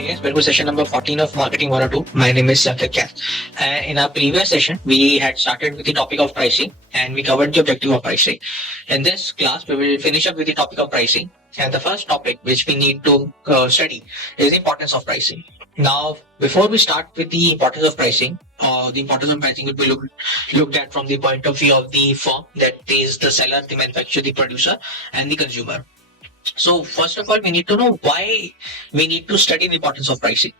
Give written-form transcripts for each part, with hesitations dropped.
Hi guys, welcome to session number 14 of Marketing 102. My name is Satyakya. In our previous session, we had started with the topic of pricing and we covered the objective of pricing. In this class, we will finish up with the topic of pricing. And the first topic which we need to study is the importance of pricing. Now, before we start with the importance of pricing, the importance of pricing will be looked at from the point of view of the firm, that is the seller, the manufacturer, the producer, and the consumer. So first of all, we need to know why we need to study the importance of pricing.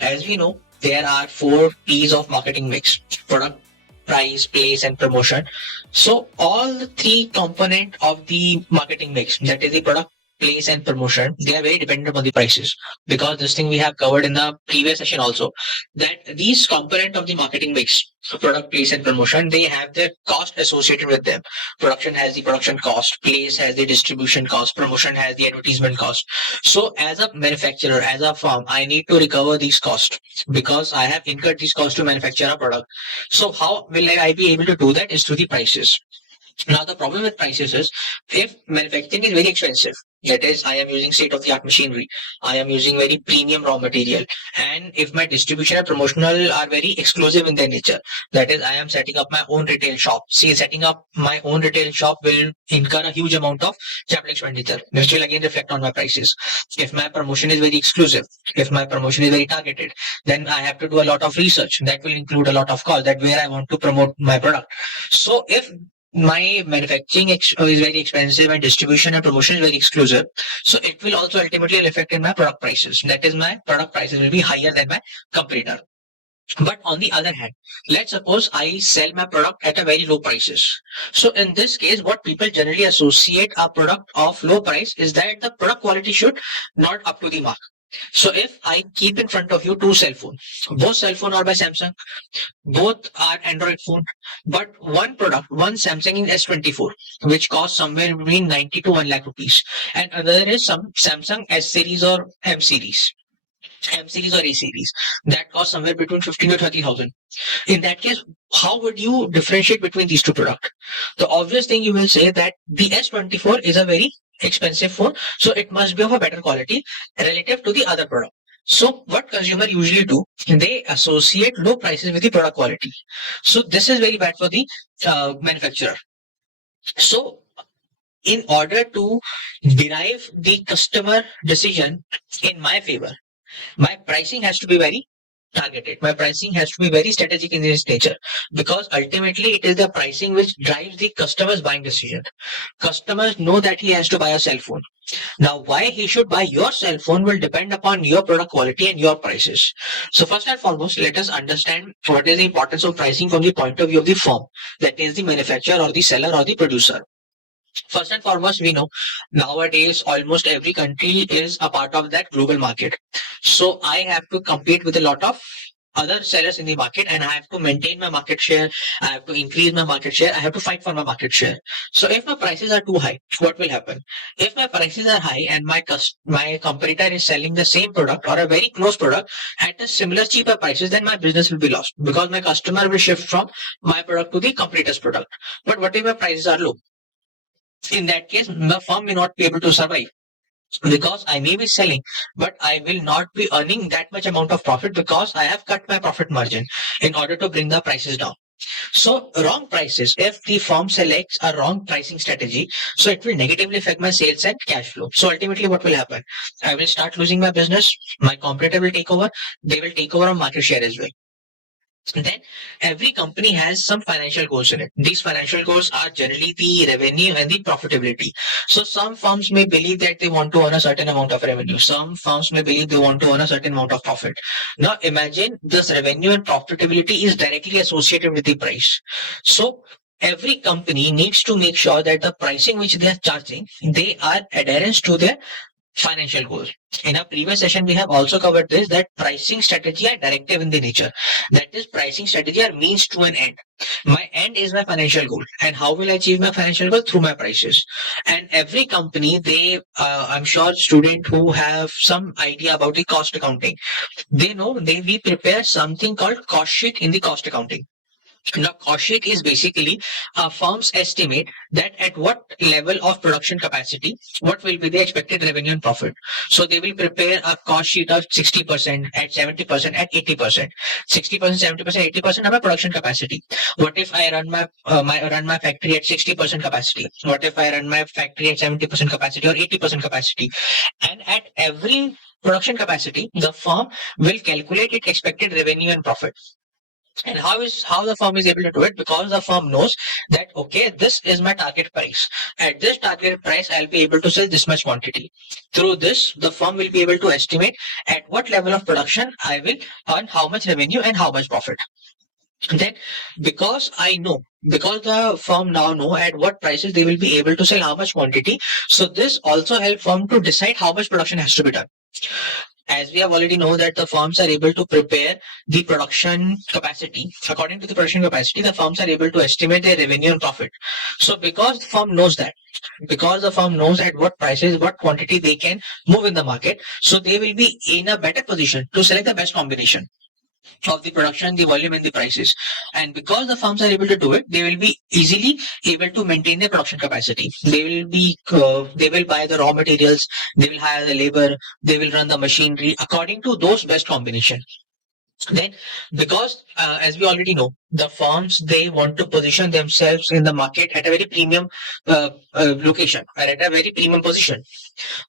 As we know, there are 4 P's of marketing mix: product, price, place, and promotion. So all the 3 component of the marketing mix, that is the product, place, and promotion, they are very dependent upon the prices. Because this thing we have covered in the previous session also, that these component of the marketing mix, so product, place, and promotion, they have their cost associated with them. Production has the production cost, place has the distribution cost, promotion has the advertisement cost. So as a manufacturer, as a firm, I need to recover these costs because I have incurred these costs to manufacture a product. So how will I be able to do that? Is through the prices. Now the problem with prices is, if manufacturing is very expensive, that is, I am using state-of-the-art machinery, I am using very premium raw material, and if my distribution and promotional are very exclusive in their nature, that is, I am setting up my own retail shop. See, setting up my own retail shop will incur a huge amount of capital expenditure, which will again reflect on my prices. If my promotion is very exclusive, if my promotion is very targeted, then I have to do a lot of research. That will include a lot of cost, that where I want to promote my product. So if my manufacturing is very expensive and distribution and promotion is very exclusive, so it will also ultimately affect in my product prices. That is, my product prices will be higher than my competitor. But on the other hand, let's suppose I sell my product at a very low prices. So in this case, what people generally associate a product of low price is that the product quality should not up to the mark. So if I keep in front of you 2 cell phones, both cell phone are by Samsung, both are Android phone, but one product, one Samsung is S24, which costs somewhere between 90 to 1 lakh rupees, and another is some Samsung S series or M series. M series or A series that costs somewhere between 15 to 30,000. In that case, how would you differentiate between these 2 products? The obvious thing you will say that the S24 is a very expensive phone, so it must be of a better quality relative to the other product. So what consumer usually do, they associate low prices with the product quality. So this is very bad for the manufacturer. So in order to derive the customer decision in my favor, my pricing has to be very targeted. My pricing has to be very strategic in its nature, because ultimately it is the pricing which drives the customer's buying decision. Customers know that he has to buy a cell phone. Now, why he should buy your cell phone will depend upon your product quality and your prices. So first and foremost, let us understand what is the importance of pricing from the point of view of the firm, that is the manufacturer or the seller or the producer. First and foremost, we know nowadays almost every country is a part of that global market. So I have to compete with a lot of other sellers in the market, and I have to maintain my market share. I have to increase my market share. I have to fight for my market share. So if my prices are too high, what will happen? If my prices are high and my competitor is selling the same product or a very close product at a similar cheaper prices, then my business will be lost, because my customer will shift from my product to the competitor's product. But what if my prices are low? In that case, the firm may not be able to survive, because I may be selling, but I will not be earning that much amount of profit, because I have cut my profit margin in order to bring the prices down. So wrong prices, if the firm selects a wrong pricing strategy, so it will negatively affect my sales and cash flow. So ultimately what will happen? I will start losing my business, my competitor will take over, they will take over on market share as well. Then every company has some financial goals in it. These financial goals are generally the revenue and the profitability. So some firms may believe that they want to earn a certain amount of revenue. Some firms may believe they want to earn a certain amount of profit. Now imagine this revenue and profitability is directly associated with the price. So every company needs to make sure that the pricing which they are charging, they are adherence to their financial goals. In our previous session, we have also covered this, that pricing strategy are directive in the nature. That is, pricing strategy are means to an end. My end is my financial goal, and how will I achieve my financial goal? Through my prices. And every company, I'm sure students who have some idea about the cost accounting, they know we prepare something called cost sheet in the cost accounting. Now, cost sheet is basically a firm's estimate that at what level of production capacity, what will be the expected revenue and profit. So they will prepare a cost sheet of 60%, at 70%, at 80%. 60%, 70%, 80% of my production capacity. What if I run my factory at 60% capacity? What if I run my factory at 70% capacity or 80% capacity? And at every production capacity, the firm will calculate its expected revenue and profit. And how the firm is able to do it? Because the firm knows that okay, this is my target price. At this target price, I'll be able to sell this much quantity. Through this, the firm will be able to estimate at what level of production I will earn how much revenue and how much profit. Then, because the firm now know at what prices they will be able to sell how much quantity, so this also helps firm to decide how much production has to be done. As we have already know that the firms are able to prepare the production capacity. According to the production capacity, the firms are able to estimate their revenue and profit. So because the firm knows that, because the firm knows at what prices, what quantity they can move in the market, so they will be in a better position to select the best combination of the production, the volume, and the prices. And because the firms are able to do it, they will be easily able to maintain their production capacity. They will buy the raw materials, they will hire the labor, they will run the machinery according to those best combination. Then, because as we already know, the firms they want to position themselves in the market at a very premium location or at a very premium position.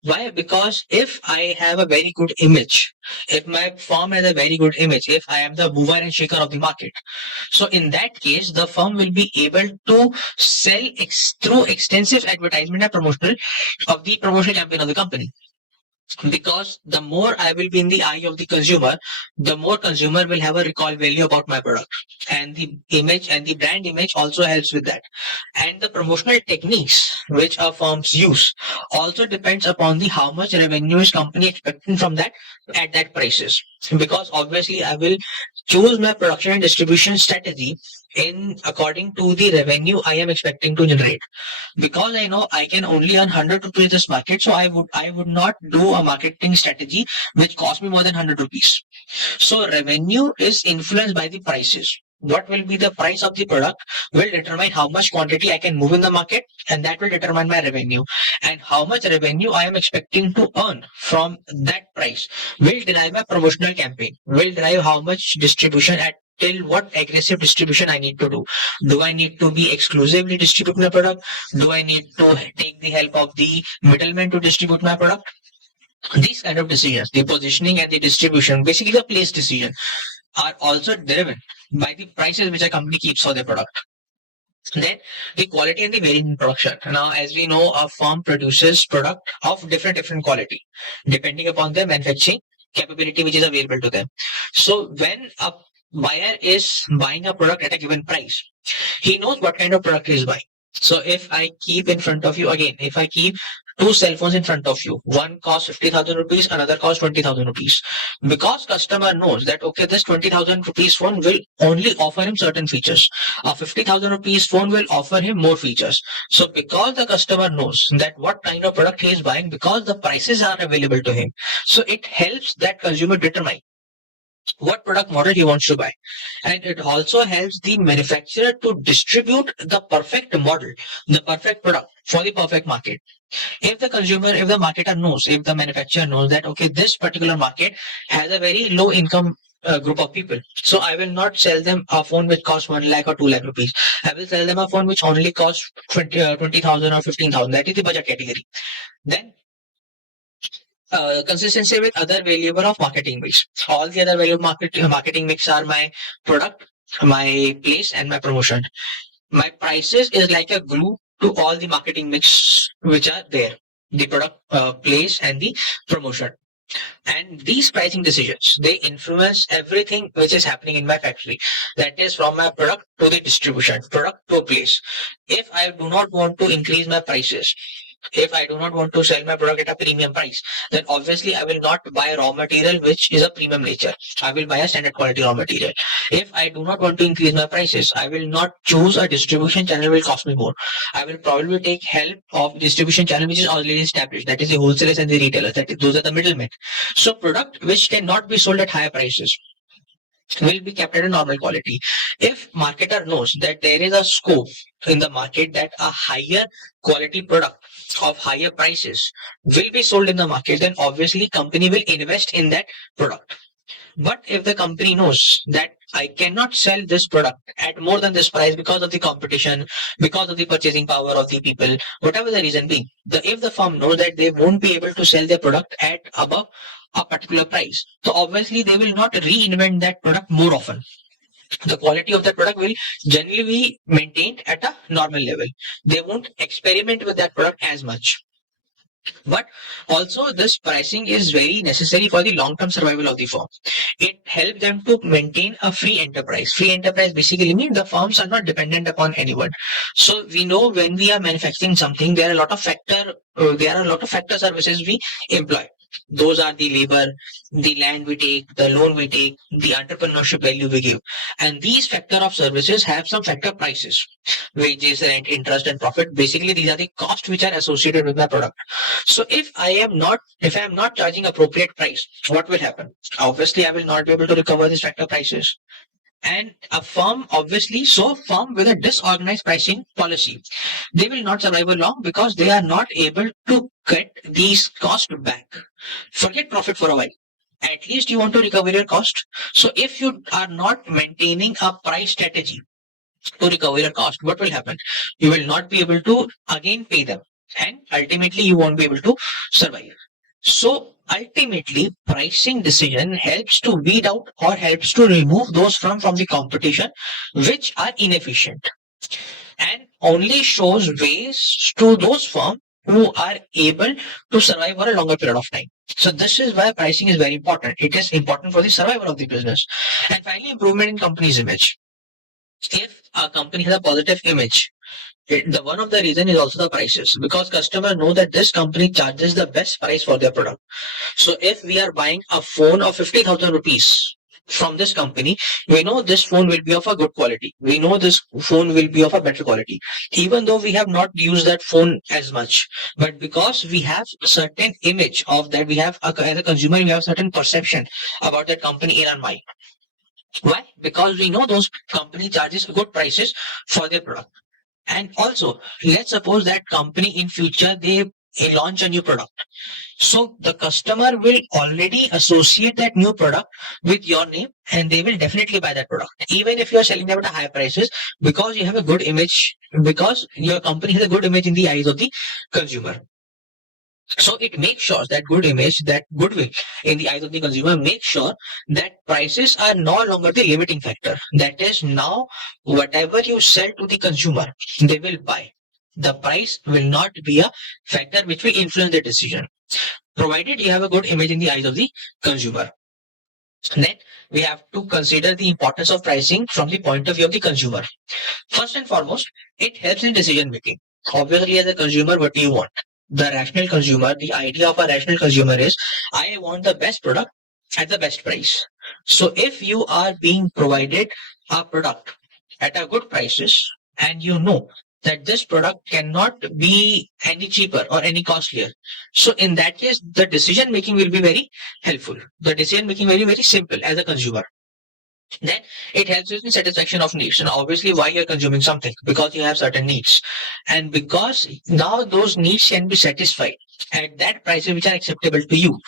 Why? Because if I have a very good image, if my firm has a very good image, if I am the mover and shaker of the market, so in that case, the firm will be able to sell through extensive advertisement and promotional campaign of the company. Because the more I will be in the eye of the consumer, the more consumer will have a recall value about my product. And the image and the brand image also helps with that. And the promotional techniques which our firms use also depends upon the how much revenue is company expecting from that at that prices. Because obviously I will choose my production and distribution strategy in according to the revenue I am expecting to generate. Because I know I can only earn 100 rupees this market, so I would not do a marketing strategy which cost me more than 100 rupees. So revenue is influenced by the prices. What will be the price of the product will determine how much quantity I can move in the market, and that will determine my revenue. And how much revenue I am expecting to earn from that price will drive my promotional campaign, will drive how much distribution at till what aggressive distribution I need to do. Do I need to be exclusively distribute my product? Do I need to take the help of the middleman to distribute my product? These kind of decisions, the positioning and the distribution, basically the place decision, are also driven by the prices which a company keeps for their product. Then the quality and the variance in production. Now, as we know, a firm produces product of different quality depending upon their manufacturing capability which is available to them. So when a buyer is buying a product at a given price, he knows what kind of product he is buying. So if I keep in front of you again, if I keep two cell phones in front of you, one costs 50,000 rupees, another costs 20,000 rupees. Because customer knows that okay, this 20,000 rupees phone will only offer him certain features. A 50,000 rupees phone will offer him more features. So because the customer knows that what kind of product he is buying, because the prices are available to him, so it helps that consumer determine what product model he wants to buy. And it also helps the manufacturer to distribute the perfect model, the perfect product for the perfect market. If the consumer, if the marketer knows, if the manufacturer knows that, okay, this particular market has a very low income group of people. So I will not sell them a phone which costs 1 lakh or 2 lakh rupees. I will sell them a phone which only costs 20,000 or 15,000. That is the budget category. Then consistency with other variable of marketing mix. All the other value of marketing mix are my product, my place, and my promotion. My prices is like a glue to all the marketing mix which are there. The product, place, and the promotion. And these pricing decisions, they influence everything which is happening in my factory. That is from my product to the distribution, product to a place. If I do not want to increase my prices, if I do not want to sell my product at a premium price, then obviously I will not buy raw material which is a premium nature. I will buy a standard quality raw material. If I do not want to increase my prices, I will not choose a distribution channel which will cost me more. I will probably take help of distribution channel which is already established. That is the wholesalers and the retailers. Those are the middlemen. So product which cannot be sold at higher prices. will be kept at a normal quality. If marketer knows that there is a scope in the market that a higher quality product of higher prices will be sold in the market, then obviously company will invest in that product. But if the company knows that I cannot sell this product at more than this price because of the competition, because of the purchasing power of the people, whatever the reason being, if the firm knows that they won't be able to sell their product at above a particular price, so obviously they will not reinvent that product more often. The quality of that product will generally be maintained at a normal level. They won't experiment with that product as much. But also, this pricing is very necessary for the long term survival of the firm. It helps them to maintain a free enterprise. Free enterprise basically means the firms are not dependent upon anyone. So we know when we are manufacturing something, there are a lot of factor services we employ. Those are the labor, the land we take, the loan we take, the entrepreneurship value we give. And these factor of services have some factor prices: wages, rent, interest, and profit. Basically, these are the costs which are associated with my product. So if I am not charging appropriate price, what will happen? Obviously, I will not be able to recover these factor prices. And a firm, obviously, so firm with a disorganized pricing policy, they will not survive long because they are not able to get these costs back. Forget profit for a while. At least you want to recover your cost. So if you are not maintaining a price strategy to recover your cost, what will happen? You will not be able to again pay them, and ultimately you won't be able to survive. So ultimately, pricing decision helps to weed out or helps to remove those from the competition which are inefficient, and only shows ways to those firms who are able to survive for a longer period of time. So this is why pricing is very important. It is important for the survival of the business. And finally, improvement in company's image. If a company has a positive image, the one of the reason is also the prices, because customers know that this company charges the best price for their product. So if we are buying a phone of 50,000 rupees from this company, we know this phone will be of a good quality. We know this phone will be of a better quality, even though we have not used that phone as much. But because we have a certain image of that, as a consumer, we have certain perception about that company in our mind. Why? Because we know those company charges good prices for their product. And also, let's suppose that company in future they launch a new product. So the customer will already associate that new product with your name, and they will definitely buy that product. Even if you are selling them at a higher prices, because you have a good image, because your company has a good image in the eyes of the consumer. So it makes sure that good image, that goodwill in the eyes of the consumer, makes sure that prices are no longer the limiting factor. That is, now whatever you sell to the consumer, they will buy. The price will not be a factor which will influence the decision, provided you have a good image in the eyes of the consumer. Then we have to consider the importance of pricing from the point of view of the consumer. First and foremost, it helps in decision making. Obviously, as a consumer, what do you want? The rational consumer, the idea of a rational consumer is, I want the best product at the best price. So if you are being provided a product at a good prices, and you know that this product cannot be any cheaper or any costlier, so in that case, the decision making will be very helpful. The decision making very, very simple as a consumer. Then it helps you in satisfaction of needs. And obviously, why you're consuming something? Because you have certain needs. And because now those needs can be satisfied at that prices which are acceptable to you.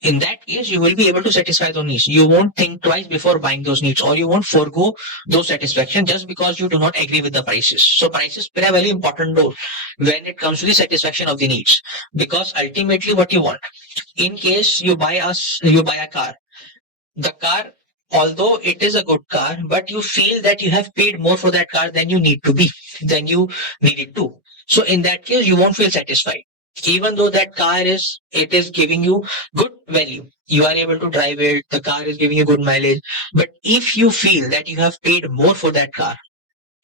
In that case, you will be able to satisfy those needs. You won't think twice before buying those needs, or you won't forego those satisfaction just because you do not agree with the prices. So prices play a very important role when it comes to the satisfaction of the needs. Because ultimately what you want, in case you buy a car, the car, although it is a good car, but you feel that you have paid more for that car than you need it to. So in that case, you won't feel satisfied. Even though that car it is giving you good value, you are able to drive it, the car is giving you good mileage. But if you feel that you have paid more for that car,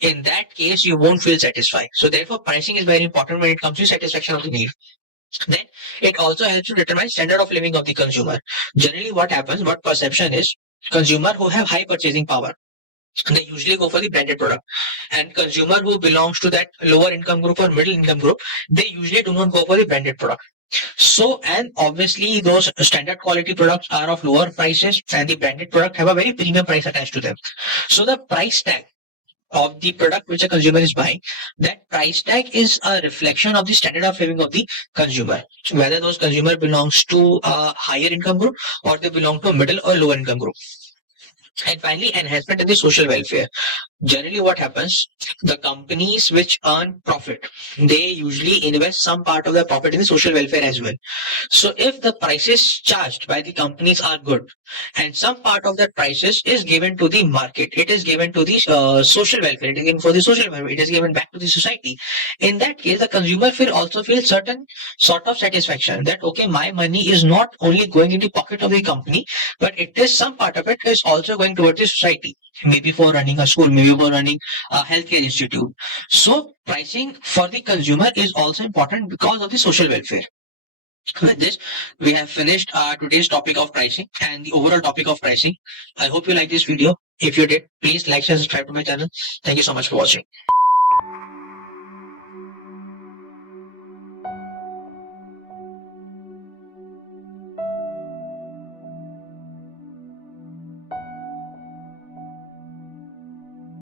in that case, you won't feel satisfied. So therefore, pricing is very important when it comes to satisfaction of the need. Then it also helps to determine standard of living of the consumer. Generally, what perception is, consumer who have high purchasing power, they usually go for the branded product. And consumer who belongs to that lower income group or middle income group, they usually do not go for the branded product. So, and obviously those standard quality products are of lower prices and the branded product have a very premium price attached to them. So the price tag of the product which a consumer is buying, that price tag is a reflection of the standard of living of the consumer. So whether those consumer belongs to a higher income group or they belong to a middle or lower income group. And finally, enhancement in the social welfare. Generally what happens, the companies which earn profit, they usually invest some part of their profit in the social welfare as well. So if the prices charged by the companies are good and some part of that prices is given to the market, it is given to the social welfare, it is given for the social welfare, it is given back to the society. In that case, the consumer will also feel certain sort of satisfaction that okay, my money is not only going into pocket of the company, but it is some part of it is also going towards the society. Maybe for running a school, maybe for running a healthcare institute. So pricing for the consumer is also important because of the social welfare. With this, we have finished today's topic of pricing and the overall topic of pricing. I hope you like this video. If you did, please like and subscribe to my channel. Thank you so much for watching.